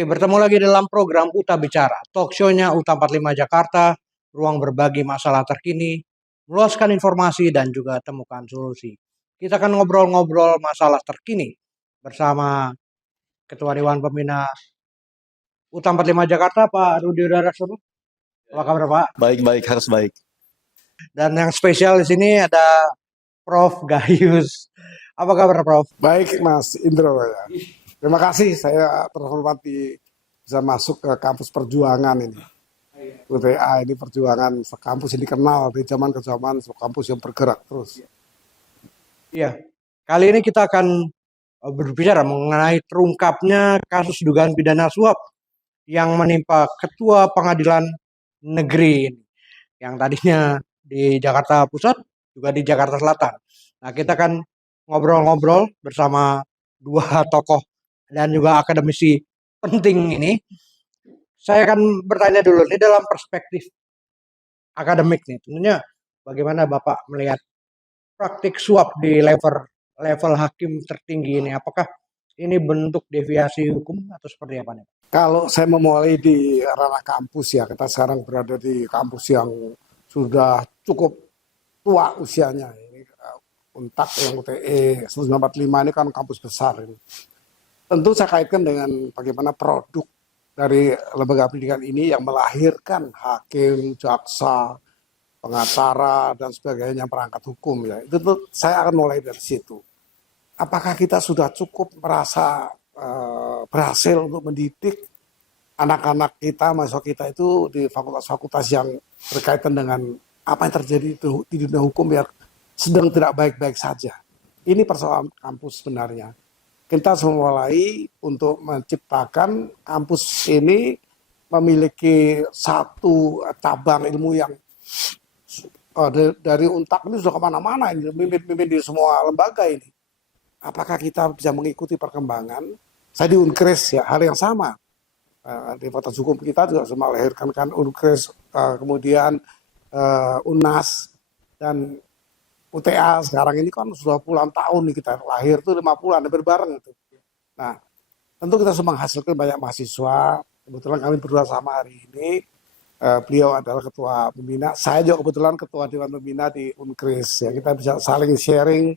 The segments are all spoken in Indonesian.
Oke, bertemu lagi dalam program Uta Bicara, talk show-nya UTA 45 Jakarta, ruang berbagi masalah terkini, meluaskan informasi dan juga temukan solusi. Kita akan ngobrol-ngobrol masalah terkini bersama Ketua Dewan Pembina UTA 45 Jakarta, Pak Rudi Udarasono. Apa kabar, Pak? Baik, harus baik. Dan yang spesial di sini ada Prof. Gayus. Apa kabar, Prof? Baik, Mas Indro ya. Terima kasih saya terhormat bisa masuk ke kampus perjuangan ini. UTA ini perjuangan kampus ini kenal dari zaman ke zaman, kampus yang bergerak terus. Iya, kali ini kita akan berbicara mengenai terungkapnya kasus dugaan pidana suap yang menimpa Ketua Pengadilan Negeri ini, yang tadinya di Jakarta Pusat juga di Jakarta Selatan. Nah, kita akan ngobrol-ngobrol bersama dua tokoh dan juga akademisi penting ini. Saya akan bertanya dulu, ini dalam perspektif akademik nih, tentunya bagaimana Bapak melihat praktik suap di level hakim tertinggi ini? Apakah ini bentuk deviasi hukum atau seperti apa nih? Kalau saya memulai di ranah kampus ya, kita sekarang berada di kampus yang sudah cukup tua usianya. Ini UNTAK yang UTE 1945 ini kan kampus besar ini. Tentu saya kaitkan dengan bagaimana produk dari lembaga pendidikan ini yang melahirkan hakim, jaksa, pengacara, dan sebagainya, perangkat hukum ya. Itu tuh saya akan mulai dari situ. Apakah kita sudah cukup merasa berhasil untuk mendidik anak-anak kita, mahasiswa kita itu di fakultas-fakultas yang berkaitan dengan apa yang terjadi di dunia hukum yang sedang tidak baik-baik saja. Ini persoalan kampus sebenarnya. Kita harus memulai untuk menciptakan kampus ini memiliki satu cabang ilmu yang dari UNTAK ini sudah kemana-mana, ini mimpin di semua lembaga ini. Apakah kita bisa mengikuti perkembangan? Saya di UNKRIS ya, hal yang sama. Di fakultas hukum kita juga sudah melahirkan kan UNKRIS, kemudian UNAS, dan UTA sekarang ini kan sudah puluhan tahun nih, kita lahir tuh 50-an berbareng itu. Nah, tentu kita sudah menghasilkan banyak mahasiswa. Kebetulan kami berdua sama hari ini. Beliau adalah ketua pembina, saya juga kebetulan ketua dewan pembina di UNKRIS ya. Kita bisa saling sharing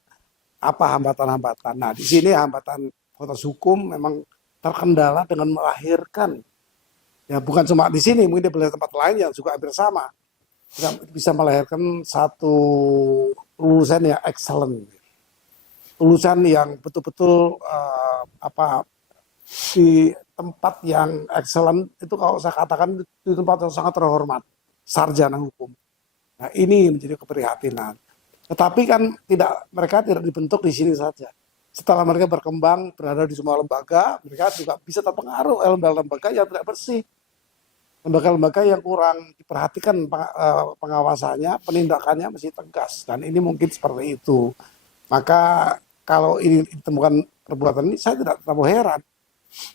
apa hambatan-hambatan. Nah, di sini hambatan fakultas hukum memang terkendala dengan melahirkan, ya bukan cuma di sini, mungkin di tempat lain yang juga hampir sama. Kita bisa melahirkan satu lulusan yang excellent, lulusan yang betul-betul di tempat yang excellent itu, kalau saya katakan di tempat yang sangat terhormat, sarjana hukum. Nah, ini menjadi keprihatinan. Tetapi kan mereka tidak dibentuk di sini saja. Setelah mereka berkembang, berada di semua lembaga, mereka juga bisa terpengaruh oleh lembaga-lembaga yang tidak bersih. Lembaga-lembaga yang kurang diperhatikan pengawasannya, penindakannya masih tegas. Dan ini mungkin seperti itu. Maka kalau ini ditemukan perbuatan ini, saya tidak terlalu heran.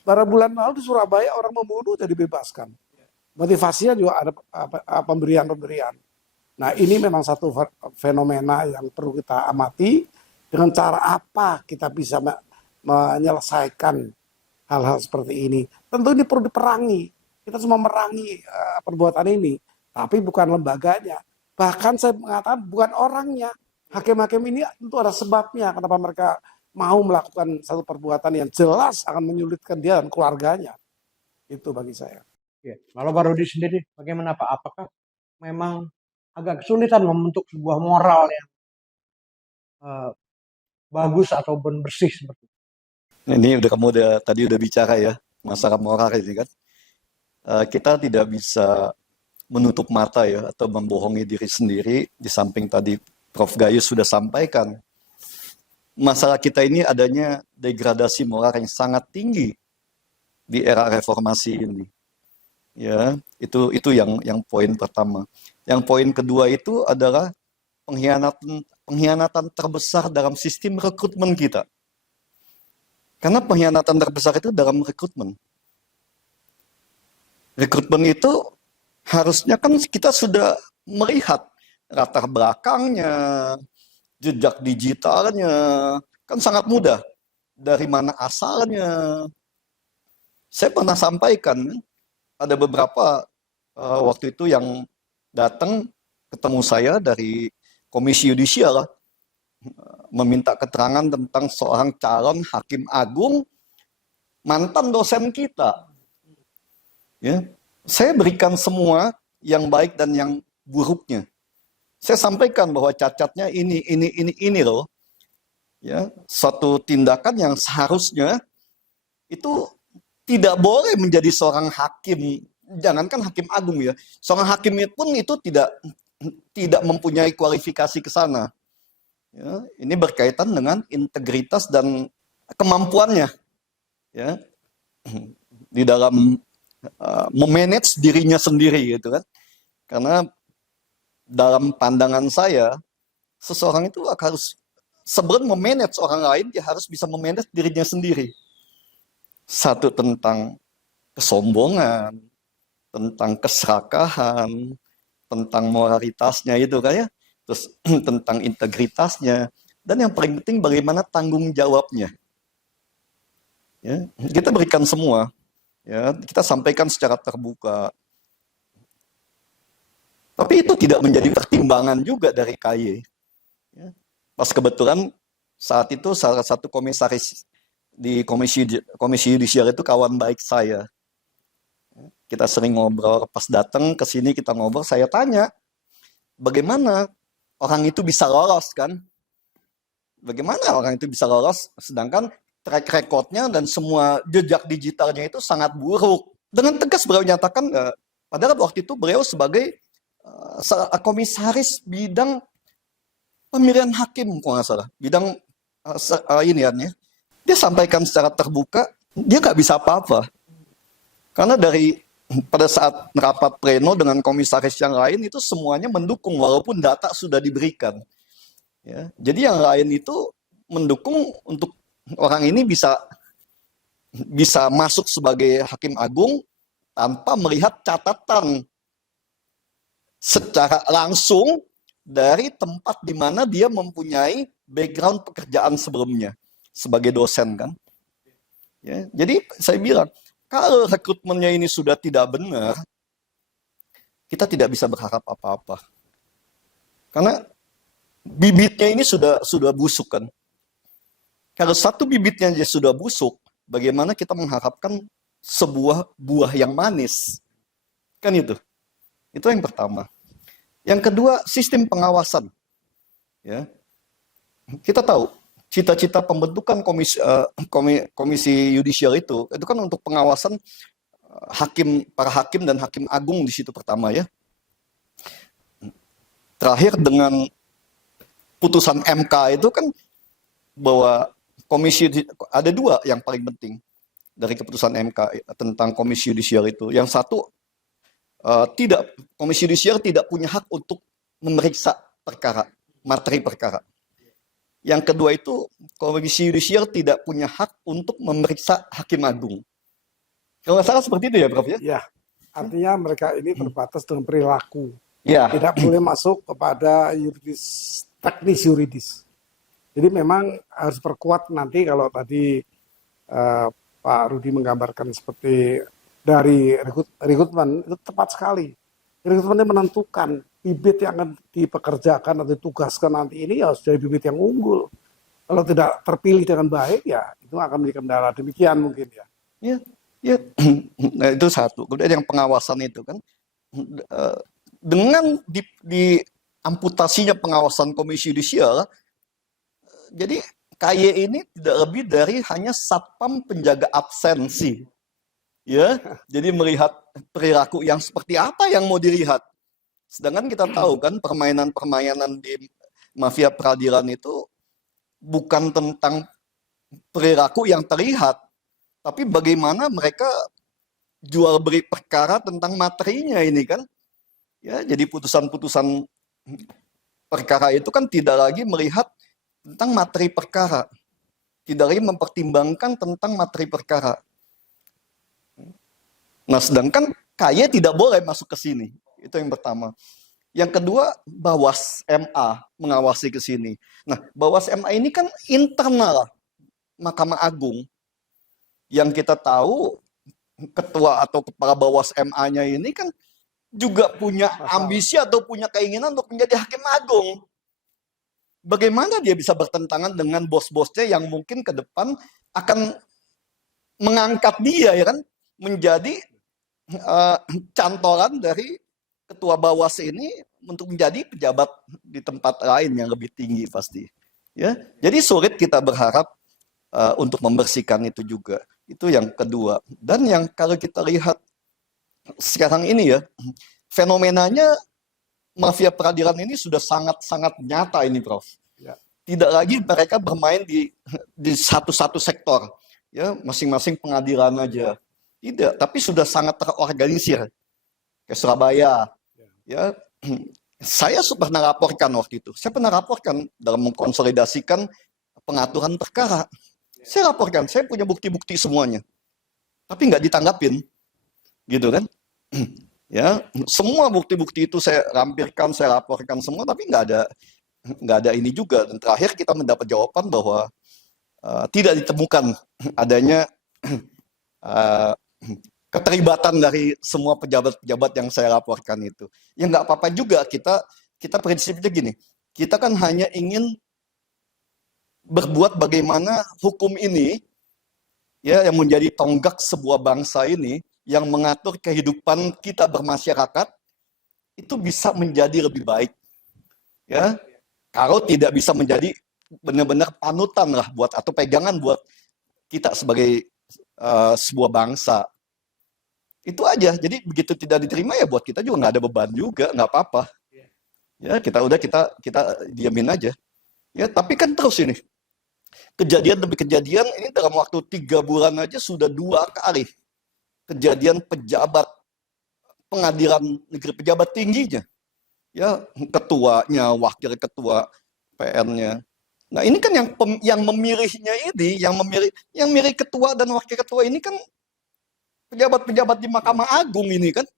Beberapa bulan lalu di Surabaya orang membunuh jadi dibebaskan. Motivasinya juga ada pemberian-pemberian. Nah, ini memang satu fenomena yang perlu kita amati. Dengan cara apa kita bisa menyelesaikan hal-hal seperti ini. Tentu ini perlu diperangi. Kita cuma merangi perbuatan ini, tapi bukan lembaganya. Bahkan saya mengatakan bukan orangnya. Hakim-hakim ini tentu ada sebabnya kenapa mereka mau melakukan satu perbuatan yang jelas akan menyulitkan dia dan keluarganya. Itu bagi saya. Ya, kalau Pak Rudi sendiri bagaimana Pak? Apakah memang agak kesulitan membentuk sebuah moral yang bagus ataupun bersih seperti itu? Ini kamu tadi udah bicara ya, masalah moral ini kan. Kita tidak bisa menutup mata ya, atau membohongi diri sendiri. Di samping tadi Prof. Gayus sudah sampaikan, masalah kita ini adanya degradasi moral yang sangat tinggi di era reformasi ini. Ya, itu yang poin pertama. Yang poin kedua itu adalah pengkhianatan terbesar dalam sistem rekrutmen kita. Karena pengkhianatan terbesar itu dalam rekrutmen. Rekrutmen itu harusnya kan kita sudah melihat latar belakangnya, jejak digitalnya, kan sangat mudah. Dari mana asalnya, Saya pernah sampaikan, ada beberapa waktu itu yang datang ketemu saya dari Komisi Yudisial, meminta keterangan tentang seorang calon hakim agung, mantan dosen kita. Ya, saya berikan semua yang baik dan yang buruknya. Saya sampaikan bahwa cacatnya ini loh. Ya, suatu tindakan yang seharusnya itu tidak boleh menjadi seorang hakim. Jangankan hakim agung ya, seorang hakim pun itu tidak mempunyai kualifikasi ke sana. Ya, ini berkaitan dengan integritas dan kemampuannya, ya, di dalam memanage dirinya sendiri gitu kan. Karena dalam pandangan saya, seseorang itu harus sebelum memanage orang lain, dia harus bisa memanage dirinya sendiri. Satu, tentang kesombongan, tentang keserakahan, tentang moralitasnya itu kan ya, terus tentang integritasnya, dan yang paling penting bagaimana tanggung jawabnya. Ya, kita berikan semua, ya, kita sampaikan secara terbuka. Tapi itu tidak menjadi pertimbangan juga dari KY. Ya. Pas kebetulan saat itu salah satu komisaris di Komisi Yudisial itu kawan baik saya. Kita sering ngobrol, pas datang ke sini kita ngobrol, saya tanya, bagaimana orang itu bisa lolos kan? Bagaimana orang itu bisa lolos, sedangkan track record-nya dan semua jejak digitalnya itu sangat buruk. Dengan tegas beliau nyatakan, padahal waktu itu beliau sebagai komisaris bidang pemilihan hakim, kalau nggak salah, bidang ini ya. Dia sampaikan secara terbuka, dia nggak bisa apa-apa. Karena pada saat rapat pleno dengan komisaris yang lain itu semuanya mendukung walaupun data sudah diberikan. Ya, jadi yang lain itu mendukung untuk orang ini bisa masuk sebagai hakim agung tanpa melihat catatan secara langsung dari tempat di mana dia mempunyai background pekerjaan sebelumnya sebagai dosen kan. Ya, jadi saya bilang, kalau rekrutmennya ini sudah tidak benar, kita tidak bisa berharap apa-apa. Karena bibitnya ini sudah busuk kan. Kalau satu bibitnya aja sudah busuk, bagaimana kita mengharapkan sebuah buah yang manis? Kan itu. Itu yang pertama. Yang kedua, sistem pengawasan. Ya. Kita tahu, cita-cita pembentukan komisi yudisial itu kan untuk pengawasan para hakim dan hakim agung di situ pertama ya. Terakhir dengan putusan MK itu kan bahwa ada dua yang paling penting dari keputusan MK tentang komisi yudisial itu. Yang satu, komisi yudisial tidak punya hak untuk memeriksa perkara, materi perkara. Yang kedua itu, komisi yudisial tidak punya hak untuk memeriksa hakim agung. Kalau nggak salah seperti itu ya, Prof ya? Ya, artinya mereka ini terbatas dengan perilaku. Ya. Tidak boleh masuk kepada teknis yuridis. Jadi memang harus perkuat nanti kalau tadi Pak Rudi menggambarkan seperti dari rekrutmen, itu tepat sekali. Rekrutmen menentukan bibit yang akan dipekerjakan atau ditugaskan nanti ini harus jadi bibit yang unggul. Kalau tidak terpilih dengan baik, ya itu akan menjadi kendala. Demikian mungkin ya. Ya. Nah, itu satu. Kemudian yang pengawasan itu kan, dengan di amputasinya pengawasan komisi yudisial, jadi KY ini tidak lebih dari hanya satpam penjaga absensi. Ya, jadi melihat perilaku yang seperti apa yang mau dilihat. Sedangkan kita tahu kan permainan-permainan di mafia peradilan itu bukan tentang perilaku yang terlihat, tapi bagaimana mereka jual beli perkara tentang materinya ini kan. Ya, jadi putusan-putusan perkara itu kan tidak lagi melihat tentang materi perkara, tidak lagi mempertimbangkan tentang materi perkara. Nah, sedangkan KY tidak boleh masuk ke sini. Itu yang pertama. Yang kedua, Bawas MA mengawasi ke sini. Nah, Bawas MA ini kan internal Mahkamah Agung. Yang kita tahu ketua atau kepala Bawas MA-nya ini kan juga punya Masalah. ambisi atau punya keinginan untuk menjadi hakim agung. Bagaimana dia bisa bertentangan dengan bos-bosnya yang mungkin ke depan akan mengangkat dia ya kan menjadi cantolan dari ketua Bawas ini untuk menjadi pejabat di tempat lain yang lebih tinggi pasti. Ya, jadi sulit kita berharap untuk membersihkan itu juga. Itu yang kedua. Dan yang kalau kita lihat sekarang ini ya, fenomenanya mafia peradilan ini sudah sangat-sangat nyata ini, Prof. Ya. Tidak lagi mereka bermain di satu-satu sektor, ya masing-masing pengadilan aja. Tidak, tapi sudah sangat terorganisir. Kayak Surabaya, ya. Saya pernah laporkan waktu itu. Saya pernah laporkan dalam mengkonsolidasikan pengaturan perkara. Saya laporkan, saya punya bukti-bukti semuanya. Tapi nggak ditanggapin. Gitu kan. Ya, semua bukti-bukti itu saya lampirkan, saya laporkan semua, tapi nggak ada ini juga. Dan terakhir kita mendapat jawaban bahwa tidak ditemukan adanya keterlibatan dari semua pejabat-pejabat yang saya laporkan itu. Ya nggak apa-apa juga, kita prinsipnya gini, kita kan hanya ingin berbuat bagaimana hukum ini ya yang menjadi tonggak sebuah bangsa ini yang mengatur kehidupan kita bermasyarakat itu bisa menjadi lebih baik. Ya, kalau tidak bisa menjadi benar-benar panutan lah buat atau pegangan buat kita sebagai sebuah bangsa. Itu aja. Jadi begitu tidak diterima ya buat kita juga nggak ada beban juga, nggak apa-apa. Ya kita diamin aja. Ya tapi kan terus ini kejadian demi kejadian ini dalam waktu 3 bulan aja sudah 2 kali kejadian pejabat pengadilan negeri, pejabat tingginya, ya ketuanya, wakil ketua PN-nya. Nah ini kan yang memilihnya ini, yang memilih ketua dan wakil ketua ini kan pejabat-pejabat di Mahkamah Agung ini kan,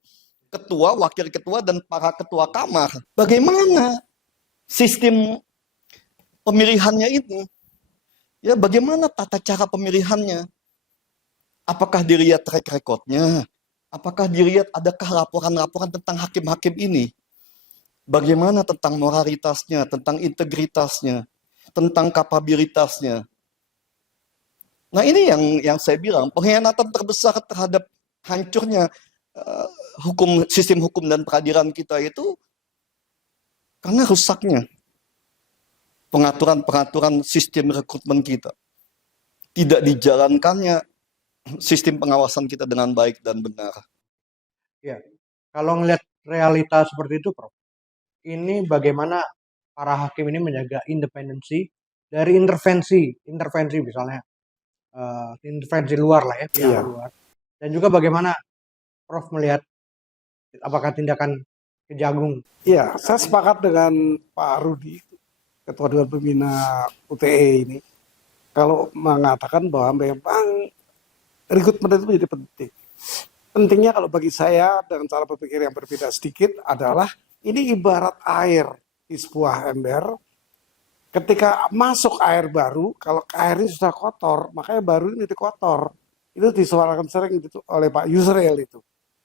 ketua, wakil ketua, dan para ketua kamar. Bagaimana sistem pemilihannya ini? Ya, bagaimana tata cara pemilihannya? Apakah dilihat track record-nya? Apakah dilihat adakah laporan-laporan tentang hakim-hakim ini? Bagaimana tentang moralitasnya, tentang integritasnya, tentang kapabilitasnya? Nah ini yang saya bilang, pengkhianatan terbesar terhadap hancurnya sistem hukum dan peradilan kita itu karena rusaknya pengaturan-pengaturan sistem rekrutmen kita. Tidak dijalankannya sistem pengawasan kita dengan baik dan benar. Ya, kalau ngelihat realita seperti itu, Prof, ini bagaimana para hakim ini menjaga independensi dari intervensi misalnya intervensi luar lah ya, pihak luar. Dan juga bagaimana Prof melihat apakah tindakan Kejagung? Iya, saya sepakat dengan Pak Rudi, Ketua Dewan Pembina UTE ini, kalau mengatakan bahwa memang rekrutmen itu menjadi penting. Pentingnya kalau bagi saya dengan cara berpikir yang berbeda sedikit adalah ini ibarat air di sebuah ember. Ketika masuk air baru, kalau airnya sudah kotor, makanya baru ini kotor. Itu disuarakan sering oleh Pak Yusril itu.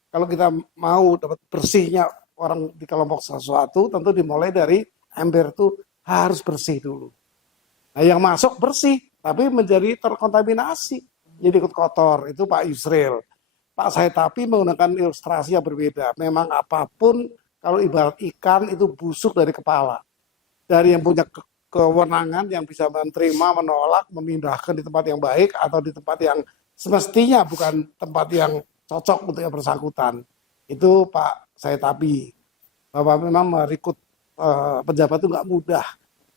Kalau kita mau dapat bersihnya orang di kelompok sesuatu, tentu dimulai dari ember itu harus bersih dulu. Nah yang masuk bersih, tapi menjadi terkontaminasi, jadi ikut kotor. Itu Pak Yusril. Pak Saitapi menggunakan ilustrasi yang berbeda. Memang apapun, kalau ibarat ikan itu busuk dari kepala. Dari yang punya kewenangan yang bisa menerima, menolak, memindahkan di tempat yang baik atau di tempat yang semestinya bukan tempat yang cocok untuk yang bersangkutan. Itu Pak Saitapi. Bahwa memang merekrut pejabat itu nggak mudah.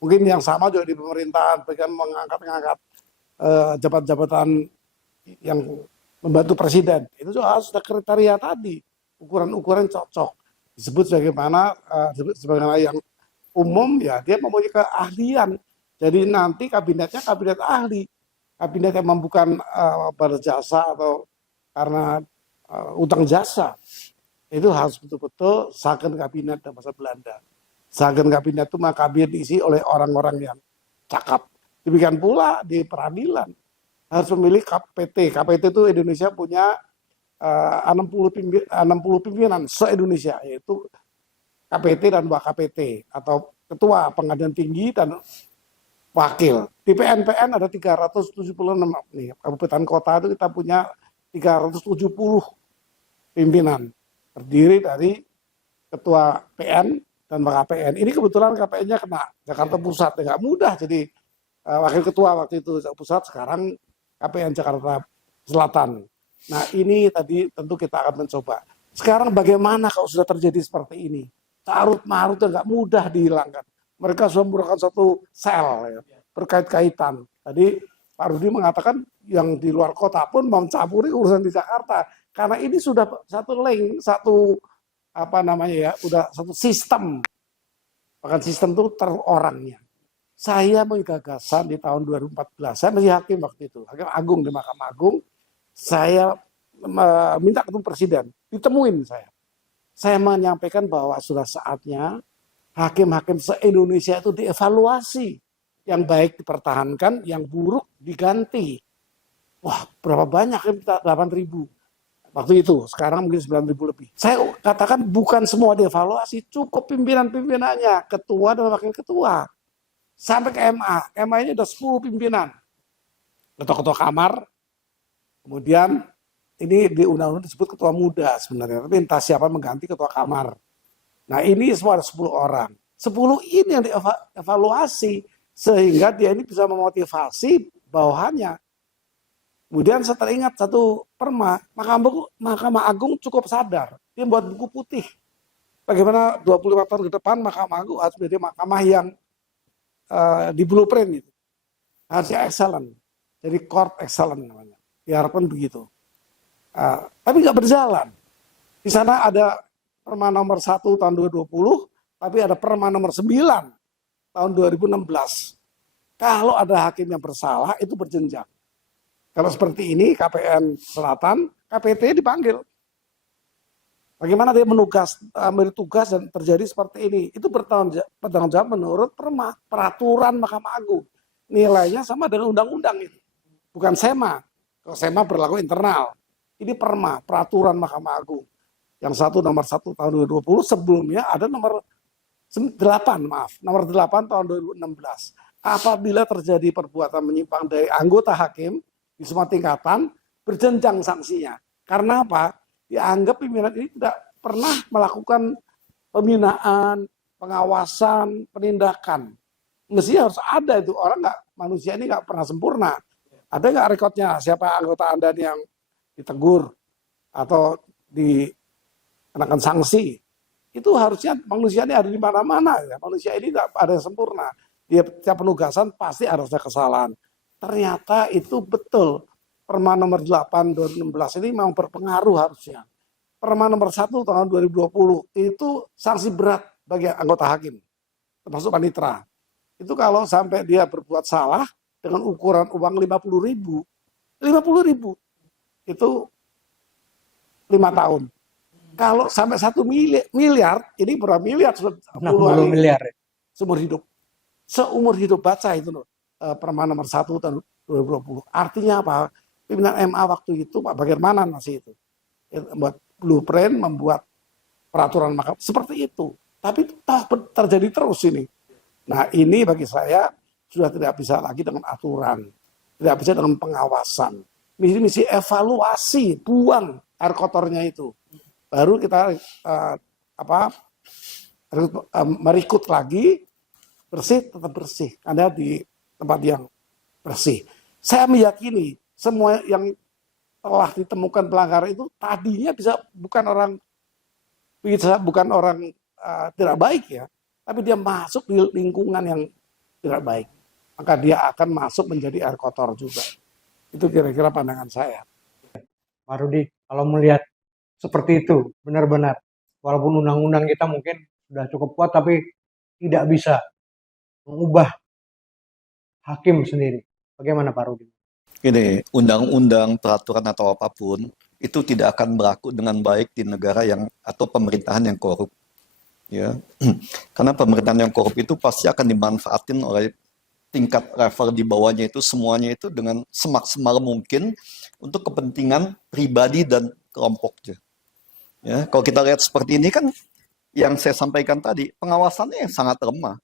Mungkin yang sama juga di pemerintahan, bahkan mengangkat jabatan-jabatan yang membantu presiden. Itu juga harus ada kriteria tadi, ukuran-ukuran cocok. Disebut sebagaimana yang umum ya dia mempunyai keahlian. Jadi nanti kabinetnya kabinet ahli, kabinet yang bukan berjasa atau karena utang jasa. Itu harus betul-betul sagen kabinet dalam bahasa Belanda. Sagen kabinet itu maka kabinet diisi oleh orang-orang yang cakap. Demikian pula di peradilan harus memilih KPT. KPT itu Indonesia punya 60 pimpinan se-Indonesia, yaitu KPT dan WKPT atau ketua pengadilan tinggi dan wakil. Di PNPN ada 376 nih, kabupaten kota itu kita punya 370 pimpinan, terdiri dari ketua PN dan WKPN. Ini kebetulan KPN-nya kena Jakarta Pusat, nggak mudah jadi wakil ketua waktu itu Jakarta Pusat, sekarang KPN Jakarta Selatan. Nah ini tadi tentu kita akan mencoba. Sekarang bagaimana kalau sudah terjadi seperti ini? Carut marut nggak mudah dihilangkan. Mereka sudah merupakan satu sel ya, berkait-kaitan. Tadi Pak Rudi mengatakan yang di luar kota pun mau mencampuri urusan di Jakarta. Karena ini sudah satu link, satu apa namanya ya, udah satu sistem. Bahkan sistem itu terorangnya. Saya menggagasan di tahun 2014, saya masih hakim waktu itu, hakim agung di Mahkamah Agung. Saya minta ketemu presiden, ditemuin saya. Saya menyampaikan bahwa sudah saatnya hakim-hakim se-Indonesia itu dievaluasi. Yang baik dipertahankan, yang buruk diganti. Wah, berapa banyak? 8.000 waktu itu, sekarang mungkin 9.000 lebih. Saya katakan bukan semua dievaluasi, cukup pimpinan-pimpinannya, ketua dan wakil ketua. Sampai ke MA, MA ini ada 10 pimpinan. Ketua-ketua kamar, kemudian ini di undang-undang disebut ketua muda sebenarnya, tapi entah siapa mengganti ketua kamar. Nah ini semua ada 10 orang. 10 ini yang dievaluasi, sehingga dia ini bisa memotivasi bawahannya. Kemudian saya teringat satu perma, Mahkamah Agung cukup sadar. Dia buat buku putih. Bagaimana 25 tahun ke depan Mahkamah Agung harus menjadi mahkamah yang di blueprint itu. Harusnya excellent. Jadi court excellent namanya. Diharapkan begitu. Tapi nggak berjalan. Di sana ada Perma nomor 1 tahun 2020, tapi ada Perma nomor 9 tahun 2016. Kalau ada hakim yang bersalah, itu berjenjang. Kalau seperti ini, KPN Selatan, KPT dipanggil. Bagaimana dia memberi tugas dan terjadi seperti ini? Itu bertanggung jawab menurut peraturan Mahkamah Agung. Nilainya sama dengan undang-undang itu. Bukan SEMA. Kalau SEMA berlaku internal. Ini peraturan Mahkamah Agung. Yang nomor 1 tahun 2020, sebelumnya ada nomor 8 tahun 2016. Apabila terjadi perbuatan menyimpang dari anggota hakim di semua tingkatan, berjenjang sanksinya. Karena apa? Dianggap pimpinan ini tidak pernah melakukan pembinaan, pengawasan, penindakan. Mestinya harus ada itu. Orang manusia ini nggak pernah sempurna. Ada nggak rekodnya siapa anggota Anda yang ditegur atau dikenakan sanksi? Itu harusnya manusia ini ada di mana-mana. Ya. Manusia ini tidak ada yang sempurna. Dia tiap penugasan pasti harus ada kesalahan. Ternyata itu betul. Perma nomor 8 2016 ini memang berpengaruh harusnya. Perma nomor 1 tahun 2020 itu sanksi berat bagi anggota hakim, termasuk panitera. Itu kalau sampai dia berbuat salah dengan ukuran uang 50.000 itu 5 tahun. Kalau sampai 1 miliar, ini berapa miliar? 60 miliar. Seumur hidup baca itu Perma nomor 1 tahun 2020. Artinya apa? Pimpinan MA waktu itu Pak bagaimana masih itu membuat blueprint, membuat peraturan mahkamah seperti itu. Tapi terjadi terus ini. Nah ini bagi saya sudah tidak bisa lagi dengan aturan, tidak bisa dengan pengawasan. Misi evaluasi, buang air kotornya itu. Baru kita merikut lagi, bersih tetap bersih. Anda di tempat yang bersih. Saya meyakini semua yang telah ditemukan pelanggaran itu tadinya bukan orang tidak baik ya, tapi dia masuk di lingkungan yang tidak baik, maka dia akan masuk menjadi air kotor juga. Itu kira-kira pandangan saya. Pak Rudi, kalau melihat seperti itu, benar-benar walaupun undang-undang kita mungkin sudah cukup kuat, tapi tidak bisa mengubah hakim sendiri. Bagaimana Pak Rudi? Ini undang-undang, peraturan atau apapun itu tidak akan berlaku dengan baik di negara atau pemerintahan yang korup. Ya, karena pemerintahan yang korup itu pasti akan dimanfaatin oleh tingkat level di bawahnya itu semuanya itu dengan semaksimal mungkin untuk kepentingan pribadi dan kelompoknya. Ya, kalau kita lihat seperti ini kan yang saya sampaikan tadi, pengawasannya yang sangat lemah.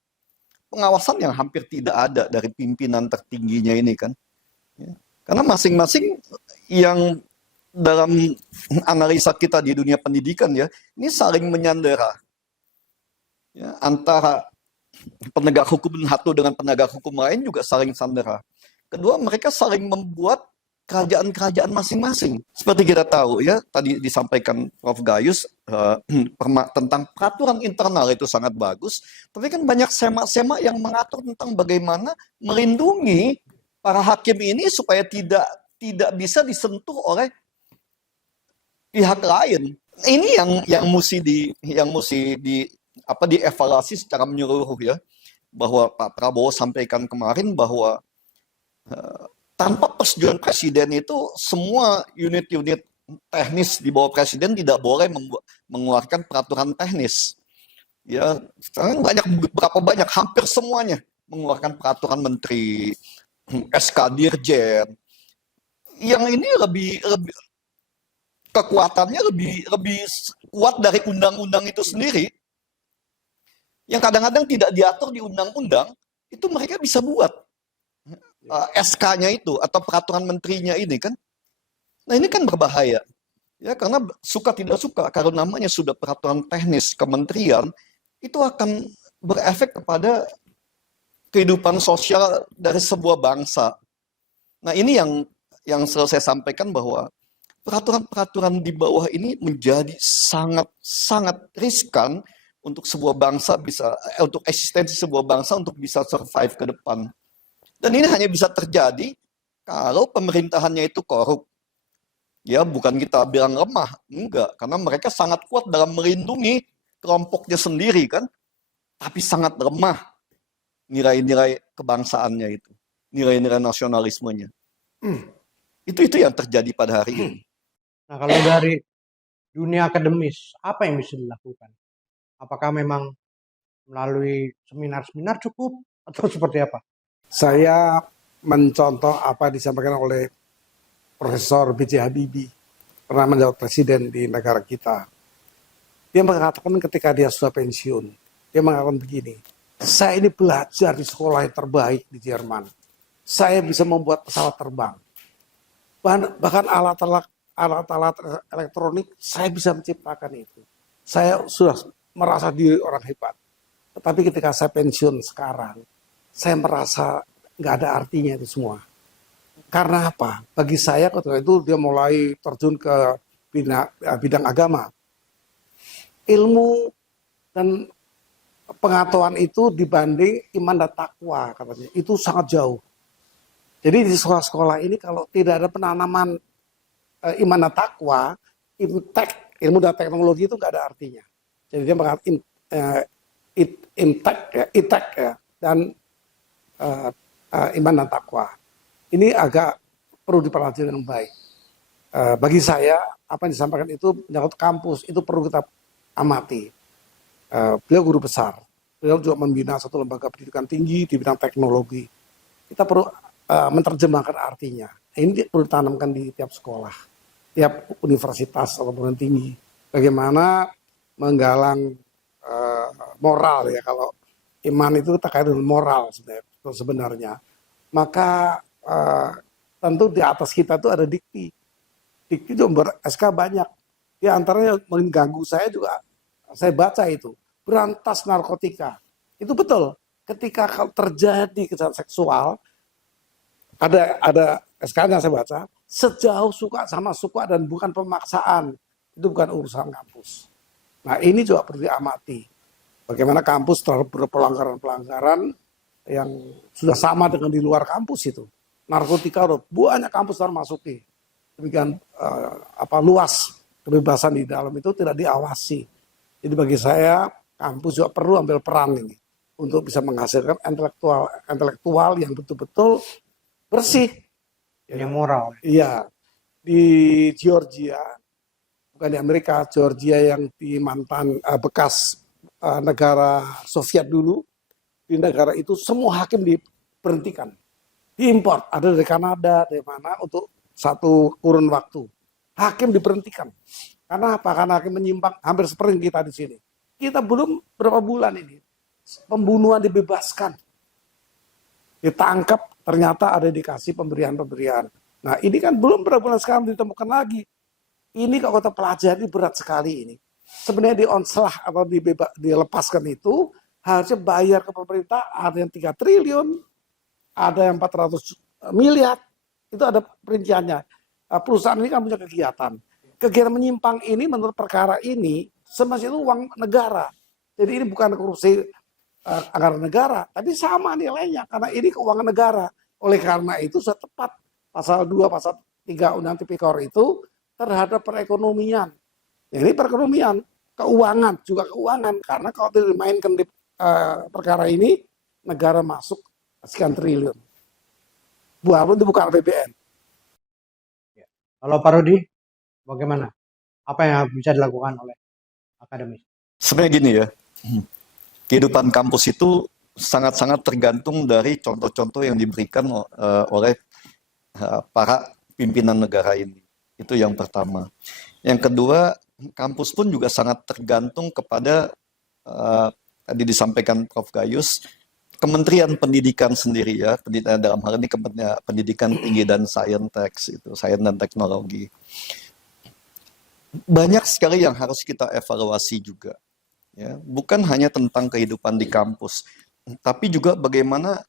Pengawasan yang hampir tidak ada dari pimpinan tertingginya ini kan. Ya. Karena masing-masing yang dalam analisa kita di dunia pendidikan ya, ini saling menyandera. Ya, antara penegak hukum satu dengan penegak hukum lain juga saling sandera. Kedua, mereka saling membuat kerajaan-kerajaan masing-masing. Seperti kita tahu ya, tadi disampaikan Prof. Gayus tentang peraturan internal itu sangat bagus, tapi kan banyak sema-sema yang mengatur tentang bagaimana melindungi para hakim ini supaya tidak bisa disentuh oleh pihak lain. Ini yang mesti dievaluasi secara menyeluruh ya, bahwa Pak Prabowo sampaikan kemarin bahwa tanpa persetujuan presiden itu semua unit-unit teknis di bawah presiden tidak boleh mengeluarkan peraturan teknis. Ya, sekarang berapa banyak, hampir semuanya mengeluarkan peraturan menteri, SK Dirjen. Yang ini lebih kekuatannya lebih kuat dari undang-undang itu sendiri. Yang kadang-kadang tidak diatur di undang-undang, itu mereka bisa buat SK-nya itu atau peraturan menterinya ini kan. Nah ini kan berbahaya. Ya, karena suka tidak suka, kalau namanya sudah peraturan teknis kementerian, itu akan berefek kepada kehidupan sosial dari sebuah bangsa. Nah ini yang selalu saya sampaikan bahwa peraturan-peraturan di bawah ini menjadi sangat riskan untuk sebuah bangsa untuk eksistensi sebuah bangsa untuk bisa survive ke depan. Dan ini hanya bisa terjadi kalau pemerintahannya itu korup. Ya, bukan kita bilang lemah, enggak, karena mereka sangat kuat dalam melindungi kelompoknya sendiri kan, tapi sangat lemah nilai-nilai kebangsaannya itu, nilai-nilai nasionalismenya. Itu yang terjadi pada hari ini. Nah, kalau dari dunia akademis, apa yang bisa dilakukan? Apakah memang melalui seminar-seminar cukup atau seperti apa? Saya mencontoh apa disampaikan oleh Profesor B.J. Habibie, pernah menjawab presiden di negara kita. Dia mengatakan ketika dia sudah pensiun, dia mengatakan begini, saya ini belajar di sekolah yang terbaik di Jerman. Saya bisa membuat pesawat terbang. Bahkan alat-alat elektronik, saya bisa menciptakan itu. Saya sudah merasa diri orang hebat. Tetapi ketika saya pensiun sekarang, saya merasa nggak ada artinya itu semua. Karena apa? Bagi saya ketika itu dia mulai terjun ke bidang agama. Ilmu dan pengetahuan itu dibanding iman dan takwa katanya. Itu sangat jauh. Jadi di sekolah-sekolah ini kalau tidak ada penanaman iman dan takwa, ilmu dan teknologi itu nggak ada artinya. Jadi dia mengatakan itek ya, dan iman dan takwa. Ini agak perlu diperhatikan dengan baik. Bagi saya, apa yang disampaikan itu menyangkut kampus, itu perlu kita amati. Beliau guru besar, beliau juga membina satu lembaga pendidikan tinggi di bidang teknologi. Kita perlu menerjemahkan artinya. Ini perlu ditanamkan di tiap sekolah, tiap universitas atau perguruan tinggi. Bagaimana menggalang moral ya, kalau iman itu terkait dengan moral sebenarnya. Maka tentu di atas kita tuh ada dikti. Dikti itu ber-SK banyak. Di antaranya mengganggu saya juga, saya baca itu. Berantas narkotika. Itu betul. Ketika terjadi kejahatan seksual, ada SK-nya saya baca, sejauh suka sama suka dan bukan pemaksaan. Itu bukan urusan kampus. Nah ini juga perlu diamati. Bagaimana kampus terhadap pelanggaran-pelanggaran yang sudah sama dengan di luar kampus itu. Narkotika banyak kampus termasuki. Demikian luas kebebasan di dalam itu tidak diawasi. Jadi bagi saya kampus juga perlu ambil peran ini untuk bisa menghasilkan intelektual yang betul-betul bersih. Yang moral. Iya. Di Georgia, bukan di Amerika, Georgia yang di mantan bekas negara Soviet dulu, di negara itu semua hakim diberhentikan, diimpor, ada dari Kanada, dari mana untuk satu kurun waktu. hakim diberhentikan. Karena apa? Karena hakim menyimpang, hampir seperti kita di sini. Kita belum berapa bulan ini, pembunuhan dibebaskan. Ditangkap, ternyata ada dikasih pemberian-pemberian. Nah ini kan belum berapa bulan sekarang ditemukan lagi. Ini kalau kata pelajar ini berat sekali ini. Sebenarnya dionslah atau dilepaskan itu harusnya bayar ke pemerintah, ada yang 3 triliun, ada yang 400 miliar, itu ada perinciannya. Perusahaan ini kan punya kegiatan. Kegiatan menyimpang ini menurut perkara ini semestinya itu uang negara. Jadi ini bukan korupsi anggaran negara, tapi sama nilainya karena ini keuangan negara. Oleh karena itu sudah tepat pasal 2, pasal 3 Undang Tipikor itu terhadap perekonomian. Ini perekonomian, keuangan, juga keuangan. Karena kalau tidak dimainkan di perkara ini, negara masuk sekian triliun. Walaupun itu bukan APBN. Kalau Pak Rudi, bagaimana? Apa yang bisa dilakukan oleh akademis? Sebenarnya gini ya, kehidupan kampus itu sangat-sangat tergantung dari contoh-contoh yang diberikan oleh para pimpinan negara ini. Itu yang pertama. Yang kedua, kampus pun juga sangat tergantung kepada tadi disampaikan Prof. Gayus, Kementerian Pendidikan sendiri ya, pendidikan dalam hal ini Kementerian Pendidikan Tinggi dan Saintek, itu Sains dan Teknologi. Banyak sekali yang harus kita evaluasi juga. Ya, bukan hanya tentang kehidupan di kampus, tapi juga bagaimana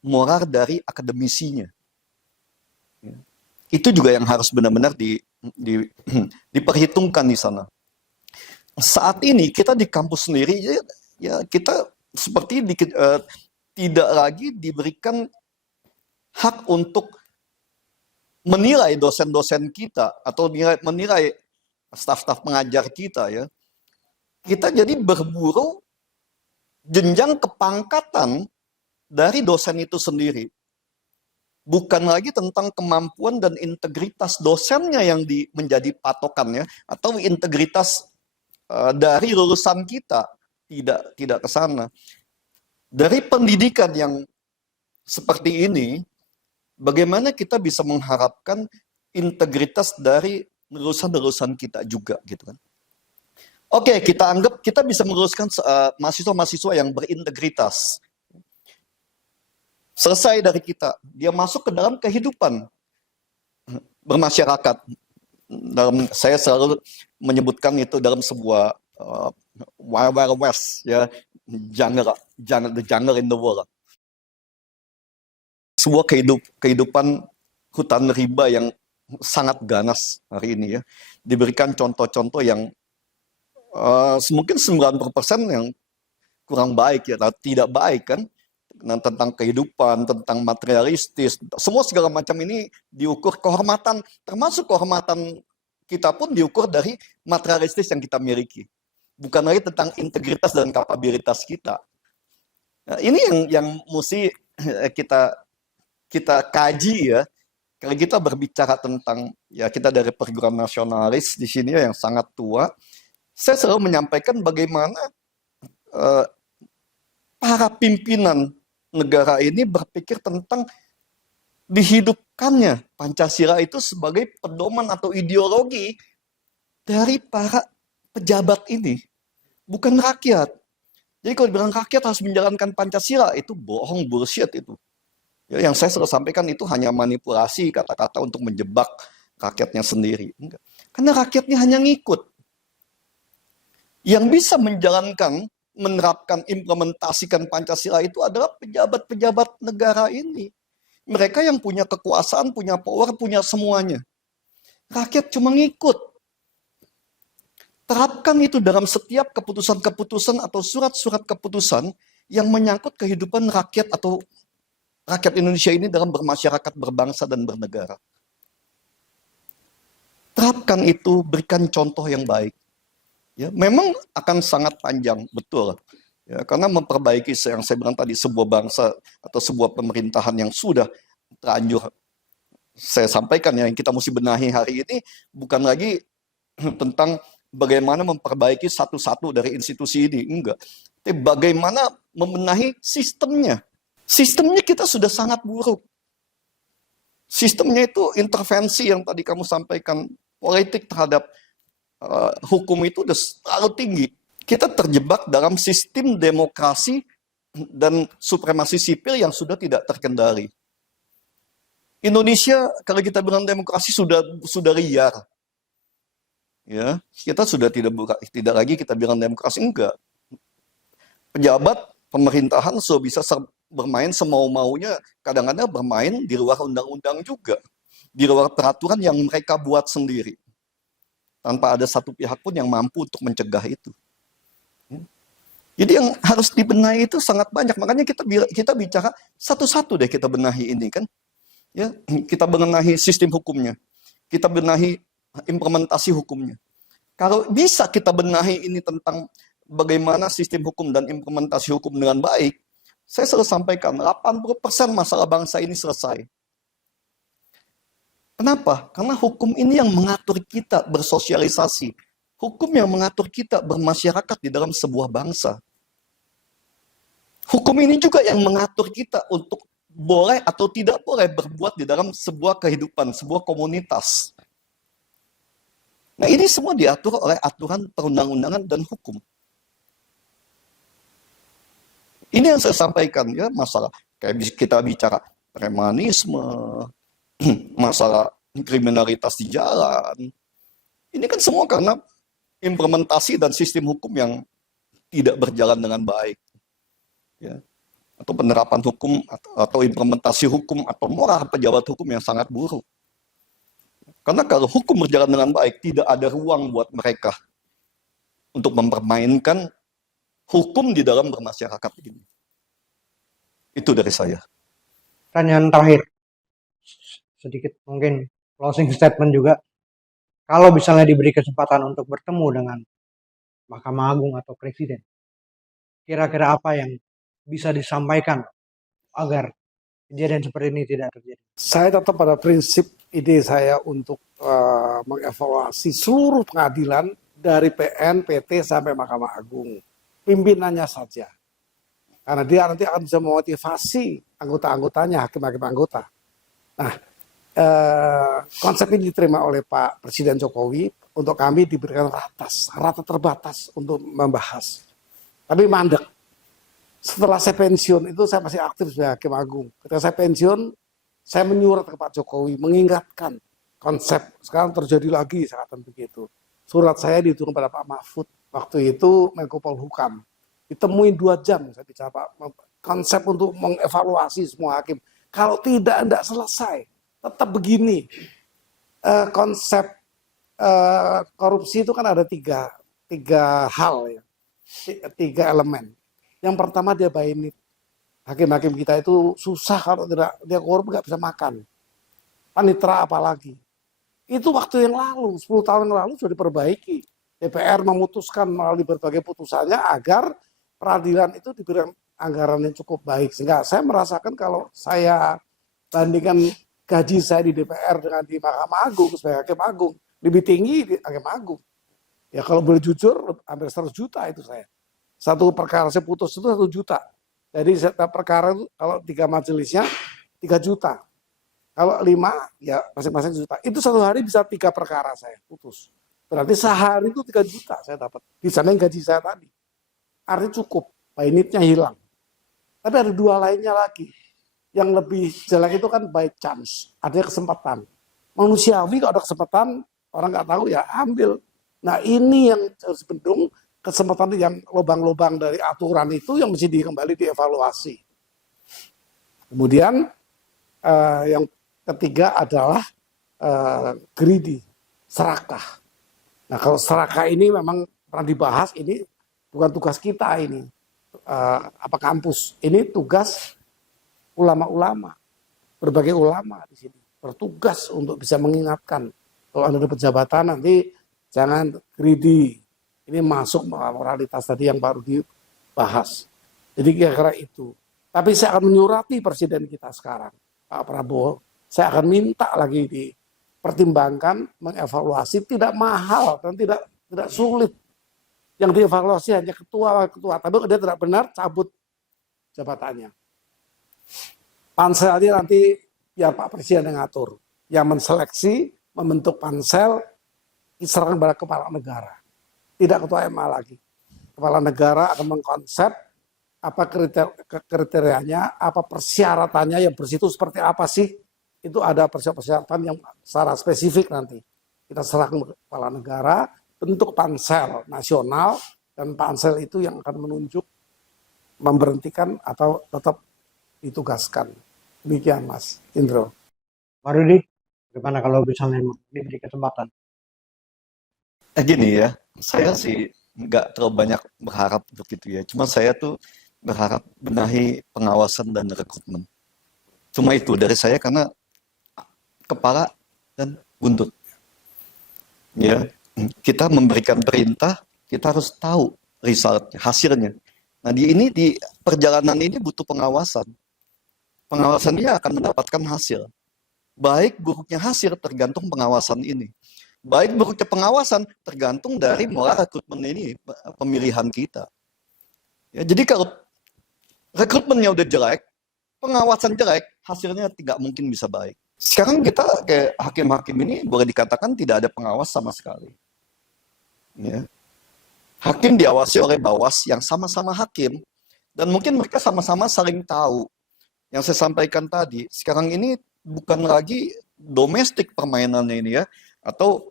moral dari akademisinya. Ya. Itu juga yang harus benar-benar diperhitungkan di sana. Saat ini kita di kampus sendiri, ya kita seperti tidak lagi diberikan hak untuk menilai dosen-dosen kita atau menilai staf-staf pengajar kita ya. Kita jadi berburu jenjang kepangkatan dari dosen itu sendiri. Bukan lagi tentang kemampuan dan integritas dosennya yang menjadi patokannya atau integritas dari lulusan kita. Tidak ke sana. Dari pendidikan yang seperti ini, bagaimana kita bisa mengharapkan integritas dari lulusan-lulusan kita juga, gitu kan? Oke, kita anggap kita bisa meluluskan mahasiswa-mahasiswa yang berintegritas. Selesai dari kita, dia masuk ke dalam kehidupan bermasyarakat. Saya selalu menyebutkan itu dalam sebuah Wild West, ya, the jungle in the world. Sebuah kehidupan hutan rimba yang sangat ganas hari ini ya, diberikan contoh-contoh yang mungkin 90% yang kurang baik ya, tidak baik kan, tentang kehidupan, tentang materialistis, semua segala macam ini diukur kehormatan, termasuk kehormatan kita pun diukur dari materialistis yang kita miliki. Bukan lagi tentang integritas dan kapabilitas kita. Nah, ini yang mesti kita kaji ya. Kalau kita berbicara tentang ya kita dari perguruan nasionalis di sini ya, yang sangat tua, saya selalu menyampaikan bagaimana para pimpinan negara ini berpikir tentang dihidupkannya Pancasila itu sebagai pedoman atau ideologi dari para pejabat ini, bukan rakyat. Jadi kalau dibilang rakyat harus menjalankan Pancasila, itu bohong, bullshit itu. Ya, yang saya selalu sampaikan itu hanya manipulasi kata-kata untuk menjebak rakyatnya sendiri. Enggak. Karena rakyatnya hanya ngikut. Yang bisa menjalankan, menerapkan, implementasikan Pancasila itu adalah pejabat-pejabat negara ini. Mereka yang punya kekuasaan, punya power, punya semuanya. Rakyat cuma ngikut. Terapkan itu dalam setiap keputusan-keputusan atau surat-surat keputusan yang menyangkut kehidupan rakyat atau rakyat Indonesia ini dalam bermasyarakat, berbangsa, dan bernegara. Terapkan itu, berikan contoh yang baik. Ya, memang akan sangat panjang, betul. Ya, karena memperbaiki yang saya bilang tadi, sebuah bangsa atau sebuah pemerintahan yang sudah terlanjur, saya sampaikan ya, yang kita mesti benahi hari ini bukan lagi tentang bagaimana memperbaiki satu-satu dari institusi ini, enggak. Tapi bagaimana membenahi sistemnya. Sistemnya kita sudah sangat buruk. Sistemnya itu intervensi yang tadi kamu sampaikan, politik terhadap hukum itu udah terlalu tinggi. Kita terjebak dalam sistem demokrasi dan supremasi sipil yang sudah tidak terkendali. Indonesia kalau kita bilang demokrasi sudah liar. Ya, kita sudah tidak lagi kita bilang demokrasi, enggak. Pejabat pemerintahan sudah bisa bermain semau-maunya, kadang-kadang bermain di luar undang-undang juga, di luar peraturan yang mereka buat sendiri, tanpa ada satu pihak pun yang mampu untuk mencegah itu. Jadi yang harus dibenahi itu sangat banyak, makanya kita bicara satu-satu deh, kita benahi ini kan, ya, kita benahi sistem hukumnya, kita benahi implementasi hukumnya. Kalau bisa kita benahi ini tentang bagaimana sistem hukum dan implementasi hukum dengan baik, saya selalu sampaikan 80% masalah bangsa ini selesai. Kenapa? Karena hukum ini yang mengatur kita bersosialisasi. Hukum yang mengatur kita bermasyarakat di dalam sebuah bangsa. Hukum ini juga yang mengatur kita untuk boleh atau tidak boleh berbuat di dalam sebuah kehidupan, sebuah komunitas. Nah, ini semua diatur oleh aturan perundang-undangan dan hukum. Ini yang saya sampaikan, ya, masalah kayak kita bicara premanisme, masalah kriminalitas di jalan. Ini kan semua karena implementasi dan sistem hukum yang tidak berjalan dengan baik. Ya. Atau penerapan hukum atau implementasi hukum atau moral pejabat hukum yang sangat buruk. Karena kalau hukum berjalan dengan baik, tidak ada ruang buat mereka untuk mempermainkan hukum di dalam bermasyarakat ini. Itu dari saya. Pertanyaan terakhir, sedikit mungkin closing statement juga. Kalau misalnya diberi kesempatan untuk bertemu dengan Mahkamah Agung atau Presiden, kira-kira apa yang bisa disampaikan agar kejadian seperti ini tidak terjadi? Saya tetap pada prinsip ide saya untuk mengevaluasi seluruh pengadilan dari PN, PT sampai Mahkamah Agung. Pimpinannya saja. Karena dia nanti akan bisa memotivasi anggota-anggotanya, hakim-hakim anggota. Nah, konsep ini diterima oleh Pak Presiden Jokowi, untuk kami diberikan rata terbatas untuk membahas. Tapi mandek. Setelah saya pensiun itu saya masih aktif sebagai Hakim Agung. Ketika saya pensiun, saya menyurat ke Pak Jokowi mengingatkan konsep sekarang terjadi lagi saatan begitu. Surat saya diturun pada Pak Mahfud. Waktu itu Menko Polhukam. Ditemuin 2 jam saya bicara Pak, konsep untuk mengevaluasi semua hakim. Kalau tidak selesai, tetap begini. Konsep korupsi itu kan ada tiga hal ya, 3 elemen. Yang pertama dia bainit. Hakim-hakim kita itu susah kalau tidak dia korup nggak bisa makan. Panitera apalagi. Itu waktu yang lalu, 10 tahun yang lalu sudah diperbaiki. DPR memutuskan melalui berbagai putusannya agar peradilan itu diberikan anggaran yang cukup baik. Sehingga saya merasakan kalau saya bandingkan gaji saya di DPR dengan di Mahkamah Agung sebagai Hakim Agung, lebih tinggi di Hakim Agung. Ya kalau boleh jujur, hampir 100 juta itu saya. Satu perkara saya putus itu 1 juta. Jadi setiap perkara itu kalau 3 majelisnya 3 juta. Kalau 5 ya masing-masing juta. Itu satu hari bisa 3 perkara saya putus. Berarti sehari itu 3 juta saya dapat. Di samping gaji saya tadi. Artinya cukup. Bainitnya hilang. Tapi ada 2 lainnya lagi. Yang lebih jelek itu kan by chance. Ada kesempatan. Manusiawi kalau ada kesempatan, orang nggak tahu ya ambil. Nah ini yang harus dibendung. Kesempatan yang lubang-lubang dari aturan itu yang mesti kembali dievaluasi. Kemudian yang ketiga adalah greedy, serakah. Nah kalau serakah ini memang pernah dibahas, ini bukan tugas kita ini, kampus. Ini tugas ulama-ulama, berbagai ulama di sini bertugas untuk bisa mengingatkan kalau Anda dapat jabatan nanti jangan greedy. Ini masuk moralitas tadi yang baru dibahas. Jadi kira-kira itu. Tapi saya akan menyurati Presiden kita sekarang, Pak Prabowo. Saya akan minta lagi dipertimbangkan, mengevaluasi, tidak mahal dan tidak sulit. Yang dievaluasi hanya ketua. Tapi kalau dia tidak benar, cabut jabatannya. Pansel aja nanti biar Pak Presiden yang ngatur. Yang menseleksi, membentuk pansel, diserahkan kepada kepala negara. Tidak ketua MA lagi. Kepala negara akan mengkonsep apa kriterianya, apa persyaratannya, yang bersitu seperti apa sih. Itu ada persyaratan yang secara spesifik nanti. Kita serahkan ke kepala negara, bentuk pansel nasional, dan pansel itu yang akan menunjuk, memberhentikan atau tetap ditugaskan. Demikian Mas Indro. Pak Rudi, bagaimana kalau misalnya diberi kesempatan? Gini ya, saya sih nggak terlalu banyak berharap untuk itu ya. Cuma saya tuh berharap benahi pengawasan dan rekrutmen. Cuma itu dari saya karena kepala dan buntut. Ya, kita memberikan perintah, kita harus tahu resultnya, hasilnya. Nah, di perjalanan ini butuh pengawasan. Pengawasan dia akan mendapatkan hasil. Baik buruknya hasil tergantung pengawasan ini. Baik buruknya pengawasan tergantung dari moral rekrutmen ini, pemilihan kita. Ya, jadi kalau rekrutmennya udah jelek, pengawasan jelek, hasilnya tidak mungkin bisa baik. Sekarang kita kayak hakim-hakim ini boleh dikatakan tidak ada pengawas sama sekali. Ya. Hakim diawasi oleh bawas yang sama-sama hakim, dan mungkin mereka sama-sama saling tahu. Yang saya sampaikan tadi, sekarang ini bukan lagi domestik permainannya ini ya, atau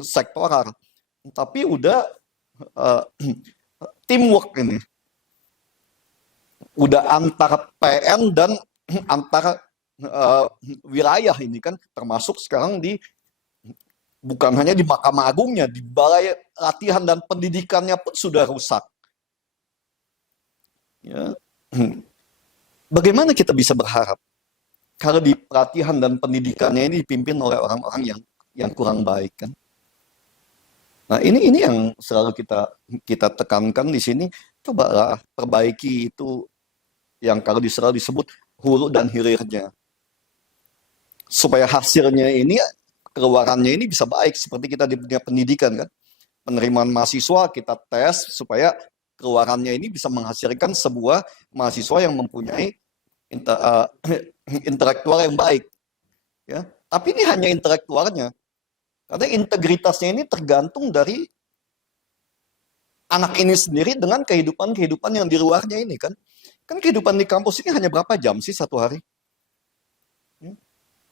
sektoral, tapi udah teamwork ini. Udah antara PN dan antara wilayah ini kan, termasuk sekarang bukan hanya di Mahkamah Agungnya, di balai latihan dan pendidikannya pun sudah rusak. Ya. Bagaimana kita bisa berharap kalau di pelatihan dan pendidikannya ini dipimpin oleh orang-orang yang kurang baik kan? Nah ini yang selalu kita tekankan di sini. Cobalah perbaiki itu yang kalau selalu disebut hulu dan hilirnya, supaya hasilnya ini, keluarannya ini bisa baik. Seperti kita di dunia pendidikan kan, penerimaan mahasiswa kita tes supaya keluarannya ini bisa menghasilkan sebuah mahasiswa yang mempunyai intelektual yang baik. Ya, tapi ini hanya intelektualnya, karena integritasnya ini tergantung dari anak ini sendiri dengan kehidupan yang di luarnya ini kan. Kan kehidupan di kampus ini hanya berapa jam sih satu hari?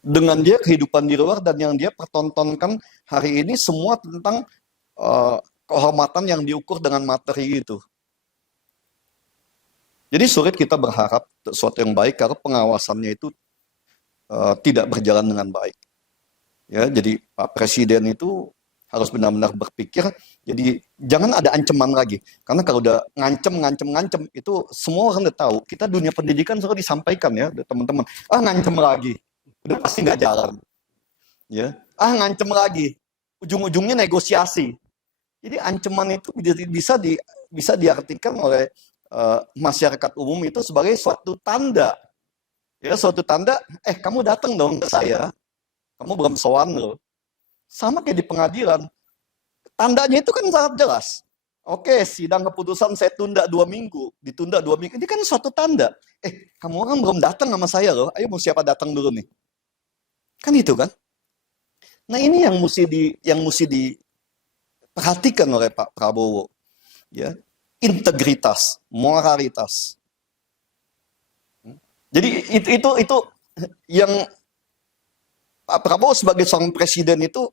Dengan dia kehidupan di luar dan yang dia pertontonkan hari ini semua tentang kehormatan yang diukur dengan materi itu. Jadi sulit kita berharap sesuatu yang baik kalau pengawasannya itu tidak berjalan dengan baik. Ya, jadi Pak Presiden itu harus benar-benar berpikir. Jadi jangan ada ancaman lagi. Karena kalau udah ngancem itu semua orang udah tahu. Kita dunia pendidikan selalu disampaikan ya, teman-teman. Ngancem lagi, udah pasti nggak jalan. Ya, ngancem lagi, ujung-ujungnya negosiasi. Jadi ancaman itu bisa diartikan oleh masyarakat umum itu sebagai suatu tanda. Ya, suatu tanda, kamu datang dong ke saya. Kamu belum sowan loh. Sama kayak di pengadilan. Tandanya itu kan sangat jelas. Oke, sidang keputusan saya tunda 2 minggu. Ditunda 2 minggu. Ini kan suatu tanda. Kamu orang belum datang sama saya loh. Ayo mau siapa datang dulu nih. Kan itu kan. Nah ini yang mesti diperhatikan oleh Pak Prabowo. Ya, integritas, moralitas. Jadi itu yang Pak Prabowo sebagai seorang presiden itu,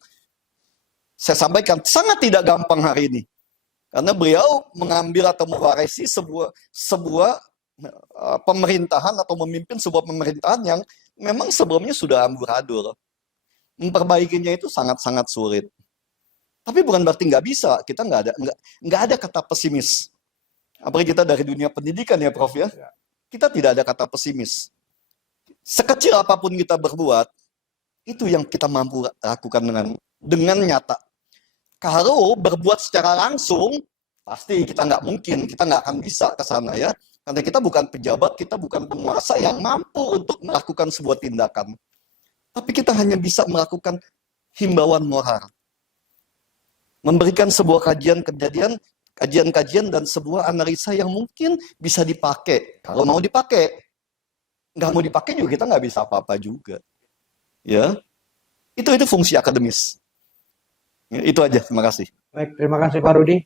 saya sampaikan, sangat tidak gampang hari ini. Karena beliau mengambil atau mewarisi sebuah pemerintahan atau memimpin sebuah pemerintahan yang memang sebelumnya sudah amburadul. Memperbaikinya itu sangat-sangat sulit. Tapi bukan berarti nggak bisa. Kita nggak ada kata pesimis. Apalagi kita dari dunia pendidikan ya Prof ya. Kita tidak ada kata pesimis. Sekecil apapun kita berbuat, itu yang kita mampu lakukan dengan nyata. Kalau berbuat secara langsung, pasti kita nggak mungkin, kita nggak akan bisa ke sana ya. Karena kita bukan pejabat, kita bukan penguasa yang mampu untuk melakukan sebuah tindakan. Tapi kita hanya bisa melakukan himbauan moral. Memberikan sebuah kajian dan sebuah analisa yang mungkin bisa dipakai. Kalau mau dipakai. nggak mau dipakai juga kita nggak bisa apa-apa juga. Ya, itu fungsi akademis. Ya, itu aja. Terima kasih. Baik, terima kasih Pak Rudi.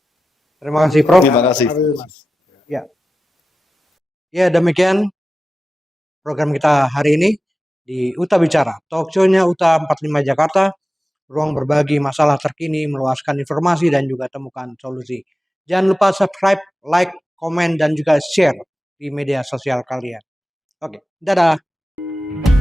Terima kasih Prof. Terima kasih. Mari, Mas. Ya. Ya, demikian program kita hari ini di Uta Bicara, talk show-nya Uta 45 Jakarta, ruang berbagi masalah terkini, meluaskan informasi dan juga temukan solusi. Jangan lupa subscribe, like, komen dan juga share di media sosial kalian. Oke, dadah.